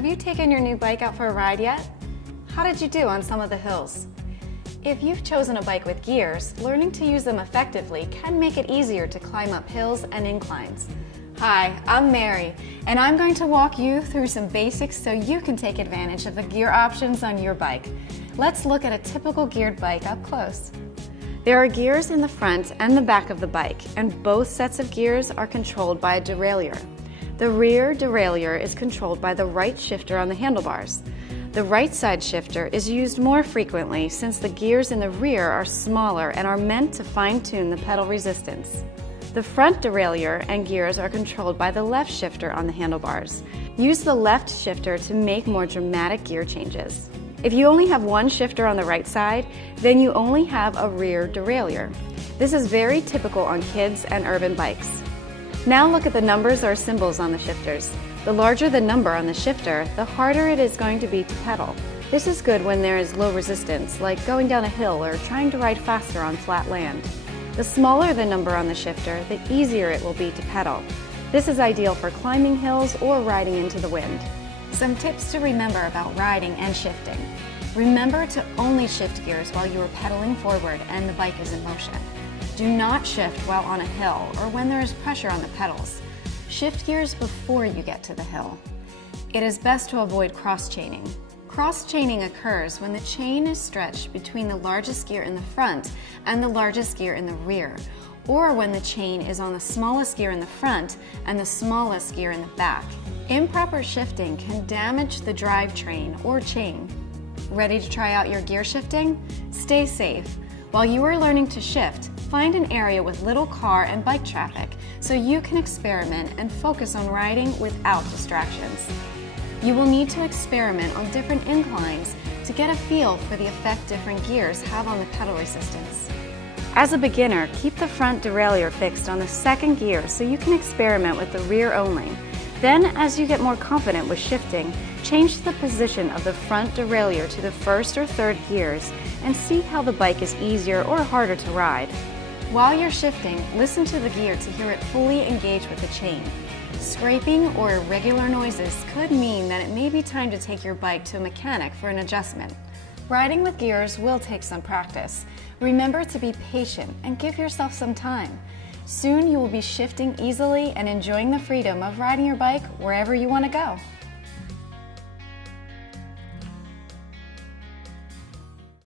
Have you taken your new bike out for a ride yet? How did you do on some of the hills? If you've chosen a bike with gears, learning to use them effectively can make it easier to climb up hills and inclines. Hi, I'm Mary, and I'm going to walk you through some basics so you can take advantage of the gear options on your bike. Let's look at a typical geared bike up close. There are gears in the front and the back of the bike, and both sets of gears are controlled by a derailleur. The rear derailleur is controlled by the right shifter on the handlebars. The right side shifter is used more frequently since the gears in the rear are smaller and are meant to fine-tune the pedal resistance. The front derailleur and gears are controlled by the left shifter on the handlebars. Use the left shifter to make more dramatic gear changes. If you only have one shifter on the right side, then you only have a rear derailleur. This is very typical on kids and urban bikes. Now look at the numbers or symbols on the shifters. The larger the number on the shifter, the harder it is going to be to pedal. This is good when there is low resistance, like going down a hill or trying to ride faster on flat land. The smaller the number on the shifter, the easier it will be to pedal. This is ideal for climbing hills or riding into the wind. Some tips to remember about riding and shifting. Remember to only shift gears while you are pedaling forward and the bike is in motion. Do not shift while on a hill or when there is pressure on the pedals. Shift gears before you get to the hill. It is best to avoid cross-chaining. Cross-chaining occurs when the chain is stretched between the largest gear in the front and the largest gear in the rear, or when the chain is on the smallest gear in the front and the smallest gear in the back. Improper shifting can damage the drivetrain or chain. Ready to try out your gear shifting? Stay safe. While you are learning to shift, find an area with little car and bike traffic so you can experiment and focus on riding without distractions. You will need to experiment on different inclines to get a feel for the effect different gears have on the pedal resistance. As a beginner, keep the front derailleur fixed on the second gear so you can experiment with the rear only. Then, as you get more confident with shifting, change the position of the front derailleur to the first or third gears and see how the bike is easier or harder to ride. While you're shifting, listen to the gear to hear it fully engage with the chain. Scraping or irregular noises could mean that it may be time to take your bike to a mechanic for an adjustment. Riding with gears will take some practice. Remember to be patient and give yourself some time. Soon you will be shifting easily and enjoying the freedom of riding your bike wherever you want to go.